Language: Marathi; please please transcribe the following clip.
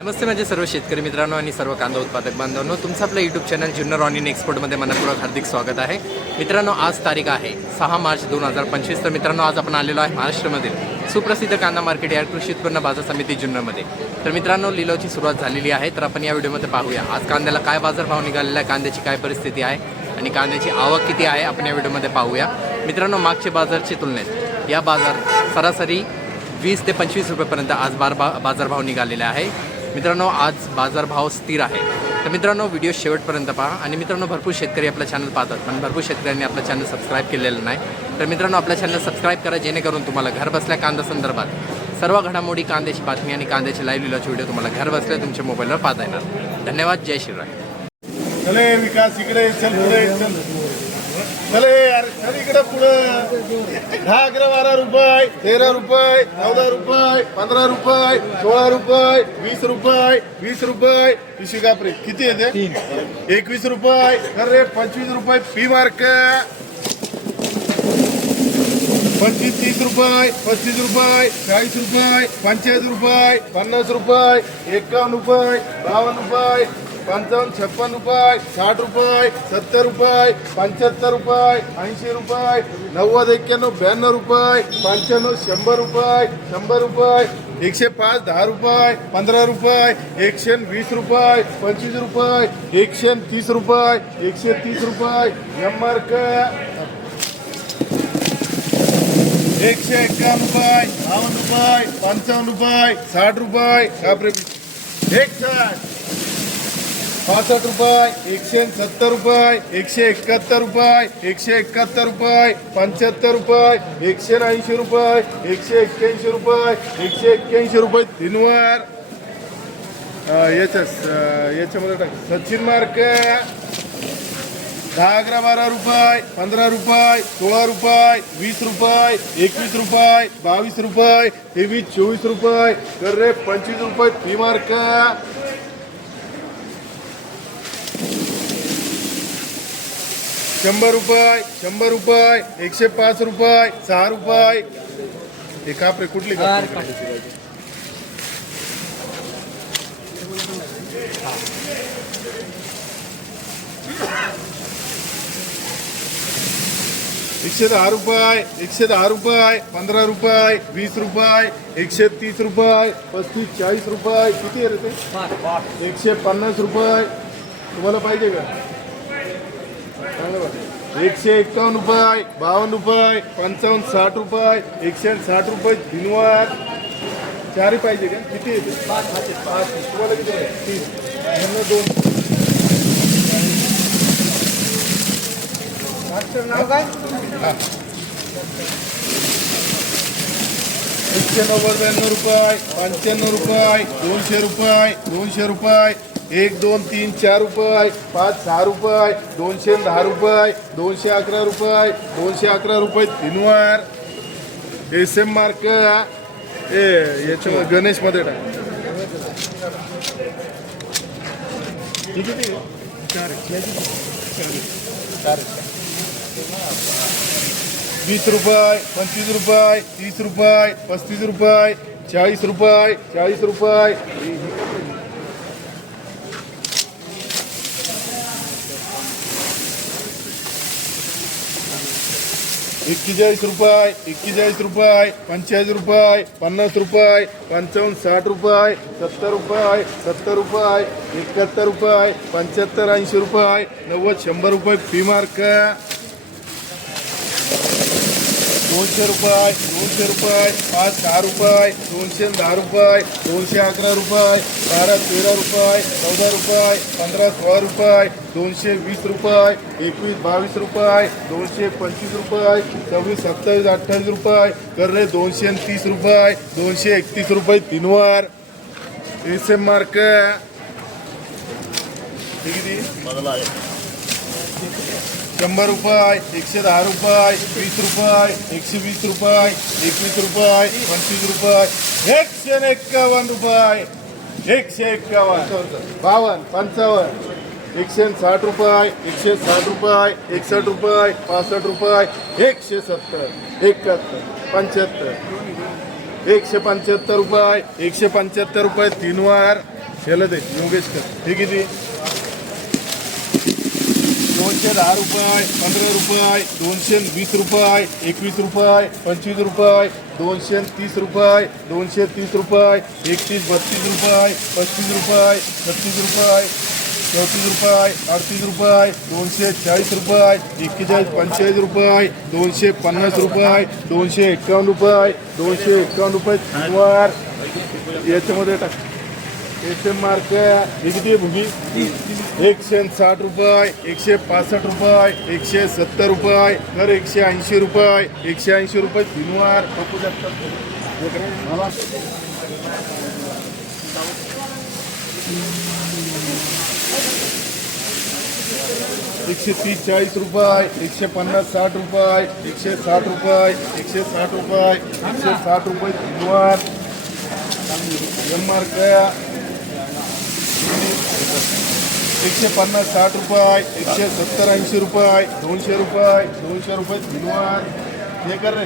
नमस्ते माझे सर्व शेतकरी मित्रांनो आणि सर्व कांदा उत्पादक बांधवांनो तुमचं आपलं YouTube channel Junnar on in एक्सपोर्टमध्ये मनपूर्वक हार्दिक स्वागत आहे. मित्रांनो आज तारीख आहे सहा मार्च दोन हजार पंचवीस. तर मित्रांनो आज आपण आलेलो आहे महाराष्ट्रामधील सुप्रसिद्ध कांदा मार्केट या कृषी उत्पन्न बाजार समिती जुन्नरमध्ये. तर मित्रांनो लिलावची सुरुवात झालेली आहे. तर आपण या व्हिडिओमध्ये पाहूया. आज कांद्याला काय बाजारभाव निघालेला आहे कांद्याची काय परिस्थिती आहे आणि कांद्याची आवक किती आहे आपण या व्हिडिओमध्ये पाहूया. मित्रांनो मागच्या बाजारच्या तुलनेत या बाजार सरासरी वीस ते पंचवीस रुपयेपर्यंत आज बार बा बाजारभाव निघालेला आहे. मित्रांनो आज बाजारभाव स्थिर आहे. तर मित्रांनो व्हिडिओ शेवटपर्यंत पहा. आणि मित्रांनो भरपूर शेतकरी आपलं चॅनल पाहतात पण भरपूर शेतकऱ्यांनी आपलं चॅनल सबस्क्राईब केलेलं नाही. तर मित्रांनो आपल्या चॅनल सबस्क्राईब करा जेणेकरून तुम्हाला घर बसल्या कांदा संदर्भात सर्व घडामोडी कांद्याची बातमी आणि कांद्याची लाईव्ह लिलाची व्हिडिओ तुम्हाला घर बसल्या तुमच्या मोबाईलवर पाहता येणार. धन्यवाद. जय श्रीराम. चले विकास इकडे चल पुढे चल. चल इकडे पुढे. दहा अकरा बारा रुपये तेरा रुपये चौदा रुपये पंधरा रुपये सोळा रुपये वीस रुपये वीस रुपये. पिशवी कापरे किती येते एकवीस रुपये. अरे पंचवीस रुपये पी मार्क पंचवीस तीस रुपये पस्तीस रुपये चाळीस रुपये पंचेचाळीस रुपये पन्नास रुपये एकावन्न रुपये बावन्न रुपये पंचावन्न छप्पन रुपये साठ रुपये सत्तर रुपये पंच्याहत्तर रुपये ऐंशी रुपये नव्वद एक्क्याण्णव ब्याण्णव रुपये पंच्याण्णव शंभर रुपये शंभर रुपये एकशे पाच दहा रुपये पंधरा रुपये एकशे वीस रुपये पंचवीस रुपये एकशे तीस रुपये एकशे तीस रुपये एम मार्क एकशे एक्कावन्न रुपये बावन्न रुपये पंचावन्न रुपये साठ रुपये कापरे एकसठ पासष्ट रुपये एकशे सत्तर रुपये एकशे एकाहत्तर रुपये एकशे एकाहत्तर रुपये पंच्याहत्तर रुपये एकशे ऐंशी रुपये एकशे एक्क्याऐंशी रुपये एकशे एक्क्याऐंशी रुपये तीनवर. याच्या याच्यामध्ये टाक. सचिन मार्क दहा अकरा बारा रुपये पंधरा रुपये सोळा रुपये वीस रुपये एकवीस रुपये बावीस रुपये तेवीस चोवीस रुपये. कर रे पंचवीस रुपये फी मार्क. शंभर रुपये शंभर रुपये एकशे पाच रुपये सहा रुपये. हे कापरे कुठली? एकशे दहा रुपये एकशे दहा रुपये पंधरा रुपये वीस रुपये एकशे तीस रुपये पस्तीस चाळीस रुपये. किती आहे रे ते? एकशे पन्नास रुपये. तुम्हाला पाहिजे का. एकशे एकावन्न रुपये बावन्न रुपये पंचावन्न साठ रुपये एकशे साठ रुपये दिनवार. चारही पाहिजे का? किती येते? पाच तुम्हाला किती यांना दोन. एकशे नव्वद ब्याण्णव रुपये पंच्याण्णव रुपये दोनशे रुपये दोनशे रुपये. एक दोन तीन चार रुपये पाच सहा रुपये दोनशे दहा रुपये दोनशे अकरा रुपये दोनशे अकरा रुपये तीनवर. एस एम मार्क ए याच्या गणेशमध्ये टाक. वीस रुपये पंचवीस रुपये तीस रुपये पस्तीस रुपये चाळीस रुपये चाळीस रुपये एक्केचाळीस रुपये एक्केचाळीस रुपये पंचेचाळीस रुपये पन्नास रुपये पंचावन्न साठ रुपये सत्तर रुपये सत्तर रुपये एकाहत्तर रुपये पंच्याहत्तर ऐंशी रुपये नव्वद शंभर रुपये फी मार्क दोनशे रुपये दोनशे रुपये पाच दहा रुपये दोनशे दहा रुपये दोनशे अकरा रुपये बारा तेरा रुपये चौदा रुपये पंधरा सोळा रुपये दोनशे वीस रुपये एकवीस बावीस रुपये दोनशे पंचवीस रुपये सव्वीस सत्तावीस अठ्ठावीस रुपये कर दोनशे तीस रुपये दोनशे एकतीस रुपये तीनवार. S M mark. हे किती? शंभर रुपये एकशे दहा रुपये वीस रुपये एकशे वीस रुपये एकवीस रुपये पंचवीस रुपये एकशे एक्कावन्न रुपये एकशे एक्कावन्न. बावन्न पंचावन्न एकशे साठ रुपये एकशे साठ रुपये एकसष्ट रुपये पासष्ट रुपये एकशे सत्तर एकाहत्तर पंच्याहत्तर एकशे पंच्याहत्तर रुपये एकशे पंच्याहत्तर रुपये तीन वार केलं दे योगेश कर हे किती? दोनशे दहा रुपये पंधरा रुपये दोनशे वीस रुपये एकवीस रुपये पंचवीस रुपये दोनशे तीस रुपये दोनशे तीस रुपये एकतीस बत्तीस रुपये पस्तीस रुपये छत्तीस रुपये चौतीस रुपये अडतीस रुपये दोनशे चाळीस रुपये एक्केचाळीस पंचेचाळीस रुपये दोनशे पन्नास रुपये दोनशे एक्कावन्न रुपये दोनशे एक्कावन्न रुपये याच्यामध्ये टाक. एस एम मार्क हे किती भुगी. एकशे साठ रुपये एकशे पासष्ट रुपये एकशे सत्तर रुपये तर एकशे ऐंशी रुपये एकशे ऐंशी रुपये शनिवार बघू शकतात मला एकशे तीस चाळीस रुपये एकशे पन्नास साठ रुपये एकशे साठ रुपये एकशे साठ रुपये एकशे साठ रुपये तीनवार. एम मार्क एकशे पन्नास साठ रुपये एकशे सत्तर ऐंशी रुपये दोनशे रुपये दोनशे रुपये किलोवार हे कर रे.